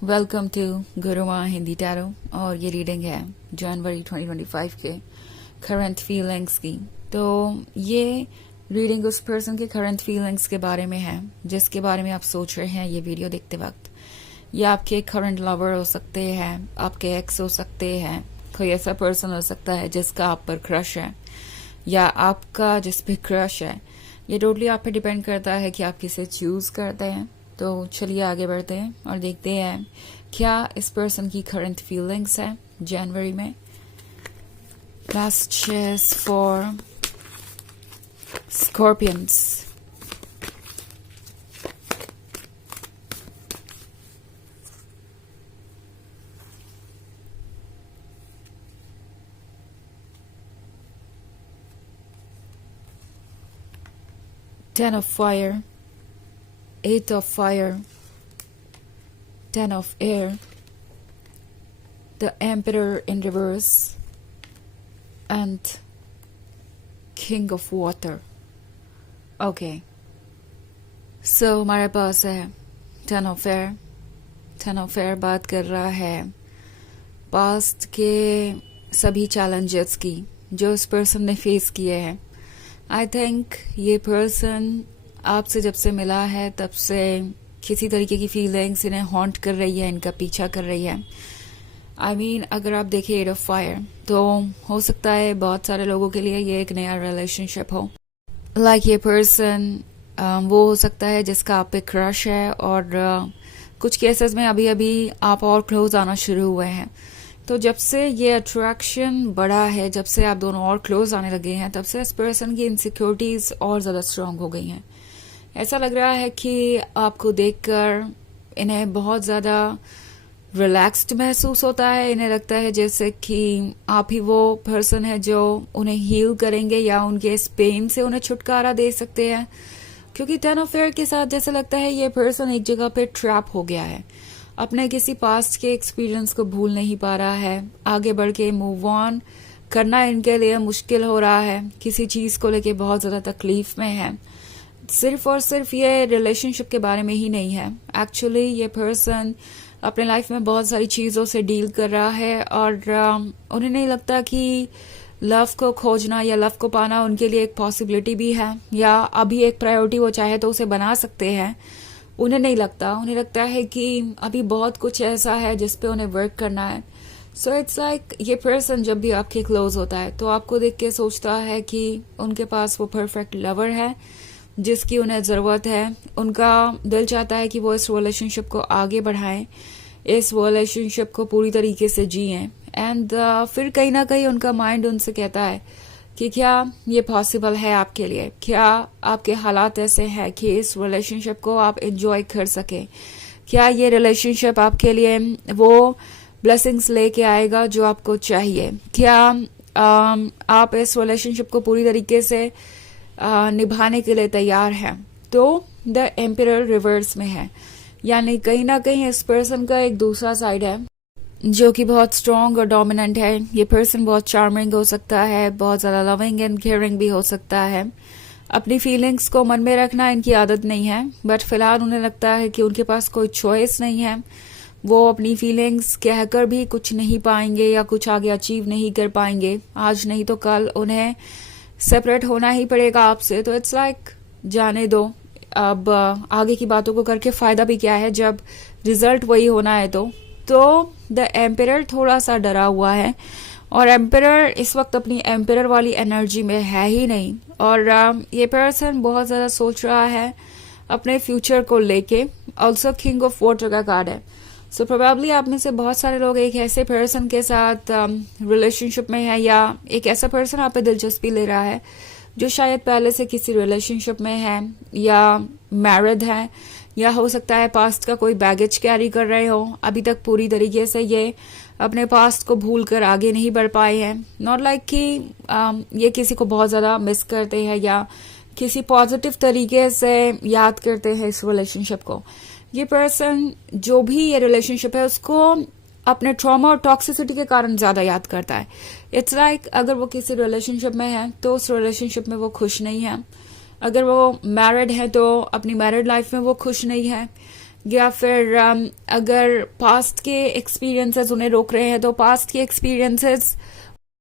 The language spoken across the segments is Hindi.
वेलकम टू गुरुमा हिंदी टैरो और ये रीडिंग है जनवरी 2025 के करंट फीलिंग्स की। तो ये रीडिंग उस पर्सन के करंट फीलिंग्स के बारे में है जिसके बारे में आप सोच रहे हैं ये वीडियो देखते वक्त। ये आपके करंट लवर हो सकते हैं, आपके एक्स हो सकते हैं, कोई ऐसा पर्सन हो सकता है जिसका आप पर क्रश है या आपका जिस पे क्रश है। ये टोटली आप पे डिपेंड करता है कि आप किसे चूज करते हैं। तो चलिए आगे बढ़ते हैं और देखते हैं क्या इस पर्सन की करंट फीलिंग्स है जनवरी में। Last chase for scorpions. Ten of fire, Eight of fire, Ten of air, the Emperor in reverse, and King of water. Okay. So हमारे पास है Ten of air. Ten of air बात कर रहा है पास्ट के सभी चैलेंजेस की जो इस पर्सन ने फेस किए हैं। आई थिंक ये पर्सन आपसे जब से मिला है तब से किसी तरीके की फीलिंग्स इन्हें हॉन्ट कर रही है, इनका पीछा कर रही है। आई मीन अगर आप देखें एट ऑफ फायर तो हो सकता है बहुत सारे लोगों के लिए ये एक नया रिलेशनशिप हो। लाइक ये पर्सन वो हो सकता है जिसका आप पे क्रश है और कुछ केसेस में अभी अभी आप और क्लोज आना शुरू हुए हैं। तो जब से ये अट्रैक्शन बढ़ा है, जब से आप दोनों और क्लोज आने लगे हैं, तब से इस पर्सन की इनसिक्योरिटीज और ज्यादा स्ट्रांग हो गई हैं। ऐसा लग रहा है कि आपको देखकर इन्हें बहुत ज्यादा रिलैक्स्ड महसूस होता है। इन्हें लगता है जैसे कि आप ही वो पर्सन है जो उन्हें हील करेंगे या उनके इस पेन से उन्हें छुटकारा दे सकते हैं। क्योंकि टेन ऑफ एयर के साथ जैसा लगता है ये पर्सन एक जगह पे ट्रैप हो गया है, अपने किसी पास्ट के एक्सपीरियंस को भूल नहीं पा रहा है, आगे बढ़ के मूव ऑन करना इनके लिए मुश्किल हो रहा है, किसी चीज को लेके बहुत ज्यादा तकलीफ में है। सिर्फ और सिर्फ ये रिलेशनशिप के बारे में ही नहीं है, एक्चुअली ये पर्सन अपने लाइफ में बहुत सारी चीजों से डील कर रहा है और उन्हें नहीं लगता कि लव को खोजना या लव को पाना उनके लिए एक पॉसिबिलिटी भी है या अभी एक प्रायोरिटी वो चाहे तो उसे बना सकते हैं। उन्हें नहीं लगता, उन्हें लगता है कि अभी बहुत कुछ ऐसा है जिस पे उन्हें वर्क करना है। सो इट्स लाइक ये पर्सन जब भी आपके क्लोज होता है तो आपको देख के सोचता है कि उनके पास वो परफेक्ट लवर है जिसकी उन्हें जरूरत है। उनका दिल चाहता है कि वो इस रिलेशनशिप को आगे बढ़ाएं, इस रिलेशनशिप को पूरी तरीके से जिएं एंड फिर कहीं ना कहीं उनका माइंड उनसे कहता है कि क्या ये पॉसिबल है आपके लिए, क्या आपके हालात ऐसे हैं कि इस रिलेशनशिप को आप एंजॉय कर सके, क्या ये रिलेशनशिप आपके लिए वो ब्लेसिंग्स लेके आएगा जो आपको चाहिए, क्या आप इस रिलेशनशिप को पूरी तरीके से निभाने के लिए तैयार हैं। तो द एम्परर रिवर्स में है, यानी कहीं ना कहीं इस पर्सन का एक दूसरा साइड है जो कि बहुत स्ट्रॉन्ग और डोमिनेंट है। ये पर्सन बहुत चार्मिंग हो सकता है, बहुत ज्यादा लविंग एंड केयरिंग भी हो सकता है। अपनी फीलिंग्स को मन में रखना इनकी आदत नहीं है, बट फिलहाल उन्हें लगता है कि उनके पास कोई चॉइस नहीं है। वो अपनी फीलिंग्स कहकर भी कुछ नहीं पाएंगे या कुछ आगे अचीव नहीं कर पाएंगे। आज नहीं तो कल उन्हें सेपरेट होना ही पड़ेगा आपसे। तो इट्स लाइक जाने दो, अब आगे की बातों को करके फायदा भी क्या है जब रिजल्ट वही होना है। तो द एम्परर थोड़ा सा डरा हुआ है और एम्परर इस वक्त अपनी एम्परर वाली एनर्जी में है ही नहीं और ये पर्सन बहुत ज्यादा सोच रहा है अपने फ्यूचर को लेके। ऑल्सो किंग ऑफ वाटर का कार्ड है। सो प्रोबेबली आप में से बहुत सारे लोग एक ऐसे पर्सन के साथ रिलेशनशिप में है या एक ऐसा पर्सन आप पे दिलचस्पी ले रहा है जो शायद पहले से किसी रिलेशनशिप में है या मैरिड है, या हो सकता है पास्ट का कोई बैगेज कैरी कर रहे हो। अभी तक पूरी तरीके से ये अपने पास्ट को भूल कर आगे नहीं बढ़ पाए हैं। नॉट लाइक कि ये किसी को बहुत ज्यादा मिस करते हैं या किसी पॉजिटिव तरीके से याद करते हैं इस रिलेशनशिप को। ये पर्सन जो भी ये रिलेशनशिप है उसको अपने ट्रॉमा और टॉक्सिसिटी के कारण ज्यादा याद करता है। इट्स लाइक अगर वो किसी रिलेशनशिप में है तो उस रिलेशनशिप में वो खुश नहीं है, अगर वो मैरिड है तो अपनी मैरिड लाइफ में वो खुश नहीं है, या फिर अगर पास्ट के एक्सपीरियंसेस उन्हें रोक रहे हैं तो पास्ट के एक्सपीरियंसेस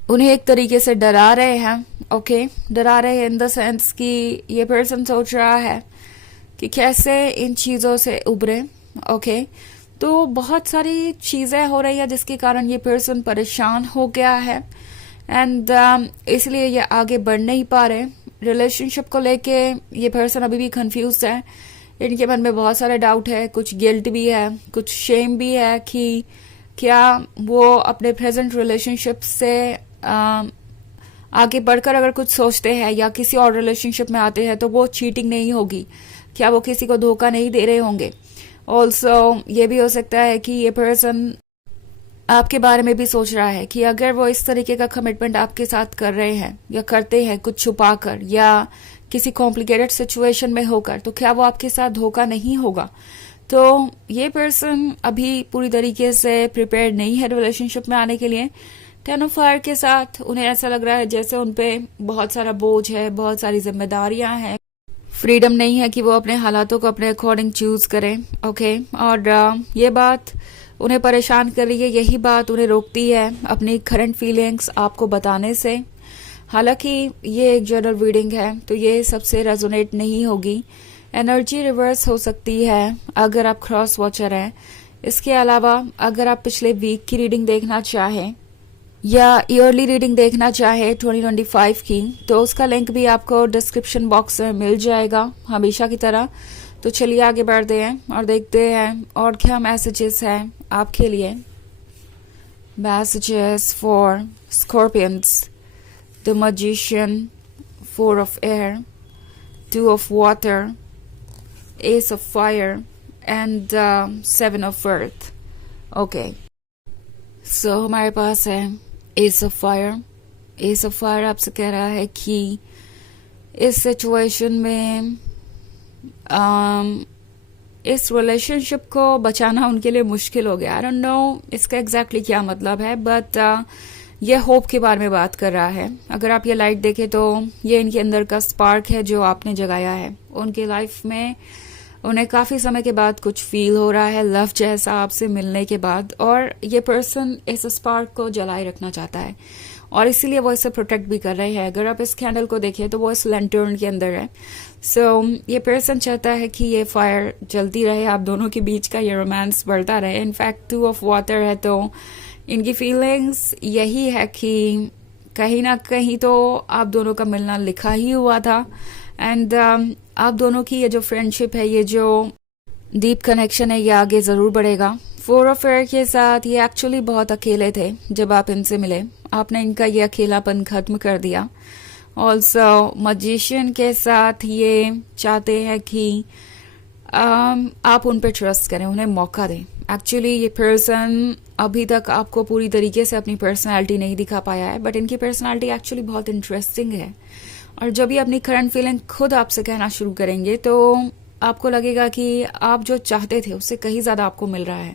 उन्हें एक तरीके से डरा रहे हैं। ओके, डरा रहे हैं इन द सेंस कि ये पर्सन सोच रहा है कि कैसे इन चीज़ों से उभरे। ओके, तो बहुत सारी चीज़ें हो रही है जिसके कारण ये पर्सन परेशान हो गया है एंड इसलिए ये आगे बढ़ नहीं पा रहे। रिलेशनशिप को लेके ये पर्सन अभी भी कंफ्यूज है। इनके मन में बहुत सारे डाउट है, कुछ गिल्ट भी है, कुछ शेम भी है कि क्या वो अपने प्रेजेंट रिलेशनशिप से आगे बढ़कर अगर कुछ सोचते हैं या किसी और रिलेशनशिप में आते हैं तो वो चीटिंग नहीं होगी, क्या वो किसी को धोखा नहीं दे रहे होंगे। ऑल्सो ये भी हो सकता है कि ये पर्सन आपके बारे में भी सोच रहा है कि अगर वो इस तरीके का कमिटमेंट आपके साथ कर रहे हैं या करते हैं कुछ छुपा कर या किसी कॉम्प्लिकेटेड सिचुएशन में होकर, तो क्या वो आपके साथ धोखा नहीं होगा। तो ये पर्सन अभी पूरी तरीके से प्रिपेयर्ड नहीं है रिलेशनशिप में आने के लिए। 10 ऑफ फायर के साथ उन्हें ऐसा लग रहा है जैसे उनपे बहुत सारा बोझ है, बहुत सारी जिम्मेदारियां हैं, फ्रीडम नहीं है कि वो अपने हालातों को अपने अकॉर्डिंग चूज करें। ओके, और ये बात उन्हें परेशान कर रही है, यही बात उन्हें रोकती है अपनी करंट फीलिंग्स आपको बताने से। हालांकि ये एक जनरल रीडिंग है तो ये सबसे रेजोनेट नहीं होगी, एनर्जी रिवर्स हो सकती है अगर आप क्रॉस वॉचर हैं। इसके अलावा अगर आप पिछले वीक की रीडिंग देखना चाहें या ईयरली रीडिंग देखना चाहे 2025 की, तो उसका लिंक भी आपको डिस्क्रिप्शन बॉक्स में मिल जाएगा हमेशा की तरह। तो चलिए आगे बढ़ते हैं और देखते हैं और क्या मैसेजेस हैं आपके लिए। Messages for scorpions, the magician, 4 of air, 2 of water, ace of fire and 7 of earth. Okay, so हमारे पास है ace of fire. Ace of fire आपसे कह रहा है कि इस सिचुएशन में इस रिलेशनशिप को बचाना उनके लिए मुश्किल हो गया। आई डोंट नो इसका एग्जैक्टली क्या मतलब है, बट ये होप के बारे में बात कर रहा है। अगर आप ये लाइट देखें तो ये इनके अंदर का स्पार्क है जो आपने जगाया है। उनके लाइफ में उन्हें काफी समय के बाद कुछ फील हो रहा है, लव जैसा आपसे मिलने के बाद, और ये पर्सन इस स्पार्क को जलाए रखना चाहता है और इसीलिए वो इसे प्रोटेक्ट भी कर रहे हैं। अगर आप इस कैंडल को देखें तो वो इस लैंटर्न के अंदर है। सो ये पर्सन चाहता है कि ये फायर जलती रहे, आप दोनों के बीच का ये रोमांस बढ़ता रहे। इनफैक्ट 2 ऑफ वाटर है तो इनकी फीलिंग्स यही है कि कहीं ना कहीं तो आप दोनों का मिलना लिखा ही हुआ था एंड आप दोनों की ये जो फ्रेंडशिप है, ये जो डीप कनेक्शन है, ये आगे जरूर बढ़ेगा। 4 ऑफ एयर के साथ ये एक्चुअली बहुत अकेले थे जब आप इनसे मिले, आपने इनका ये अकेलापन खत्म कर दिया। ऑल्सो मैजिशियन के साथ ये चाहते हैं कि आप उन पर ट्रस्ट करें, उन्हें मौका दें। एक्चुअली ये पर्सन अभी तक आपको पूरी तरीके से अपनी पर्सनालिटी नहीं दिखा पाया है, बट इनकी पर्सनालिटी एक्चुअली बहुत इंटरेस्टिंग है और जब ये अपनी करंट फीलिंग खुद आपसे कहना शुरू करेंगे तो आपको लगेगा कि आप जो चाहते थे उससे कहीं ज्यादा आपको मिल रहा है।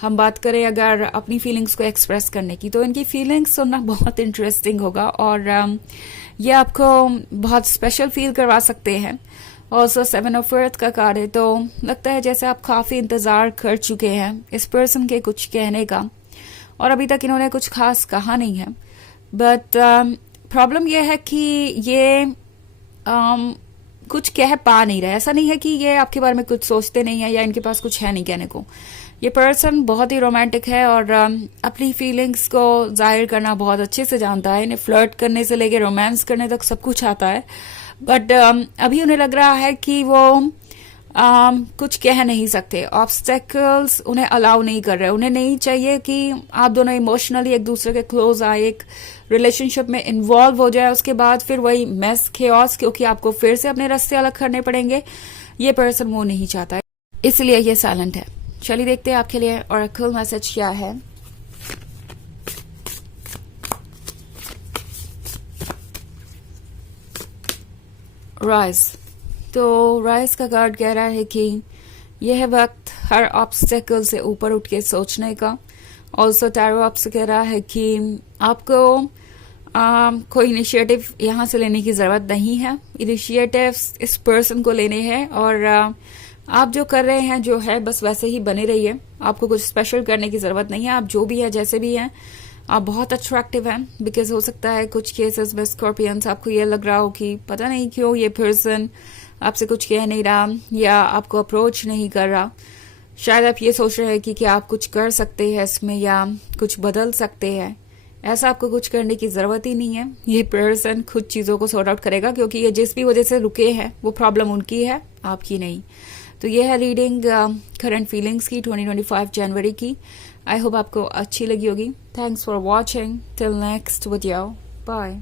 हम बात करें अगर अपनी फीलिंग्स को एक्सप्रेस करने की, तो इनकी फीलिंग्स सुनना बहुत इंटरेस्टिंग होगा और ये आपको बहुत स्पेशल फील करवा सकते हैं। ऑल्सो 7 ऑफ अर्थ का कार्ड है तो लगता है जैसे आप काफी इंतजार कर चुके हैं इस पर्सन के कुछ कहने का और अभी तक इन्होंने कुछ खास कहा नहीं है। बट प्रॉब्लम यह है कि ये कुछ कह पा नहीं रहे। ऐसा नहीं है कि ये आपके बारे में कुछ सोचते नहीं है या इनके पास कुछ है नहीं कहने को। ये पर्सन बहुत ही रोमांटिक है और अपनी फीलिंग्स को जाहिर करना बहुत अच्छे से जानता है। इन्हें फ्लर्ट करने से लेके रोमांस करने तक सब कुछ आता है, बट अभी उन्हें लग रहा है कि वो कुछ कह नहीं सकते। ऑब्स्टेकल्स उन्हें अलाउ नहीं कर रहे। उन्हें नहीं चाहिए कि आप दोनों इमोशनली एक दूसरे के क्लोज आए, एक रिलेशनशिप में इन्वॉल्व हो जाए, उसके बाद फिर वही मेस खेओस, क्योंकि आपको फिर से अपने रास्ते अलग करने पड़ेंगे। ये पर्सन वो नहीं चाहता है, इसलिए ये साइलेंट है। चलिए देखते हैं आपके लिए ऑरेकल मैसेज क्या है। राइज, तो राइज का कार्ड कह रहा है कि यह वक्त हर ऑब्स्टेकल से ऊपर उठ के सोचने का। ऑल्सो टैरो आपसे कह रहा है कि आपको कोई इनिशिएटिव यहाँ से लेने की जरूरत नहीं है। इनिशिएटिव इस पर्सन को लेने हैं और आप जो कर रहे हैं जो है बस वैसे ही बने रहिए, आपको कुछ स्पेशल करने की जरूरत नहीं है। आप जो भी है जैसे भी हैं आप बहुत अट्रैक्टिव हैं। बिकॉज हो सकता है कुछ केसेस में स्कॉर्पियंस आपको ये लग रहा हो कि पता नहीं क्यों ये पर्सन आपसे कुछ कह नहीं रहा या आपको अप्रोच नहीं कर रहा। शायद आप ये सोच रहे हैं कि क्या आप कुछ कर सकते हैं इसमें या कुछ बदल सकते हैं। ऐसा आपको कुछ करने की जरूरत ही नहीं है। ये पर्सन खुद चीजों को सॉर्ट आउट करेगा, क्योंकि ये जिस भी वजह से रुके हैं वो प्रॉब्लम उनकी है, आपकी नहीं। तो ये है रीडिंग करंट फीलिंग्स की 2025 जनवरी की। आई होप आपको अच्छी लगी होगी। Thanks for watching. Till next video, bye.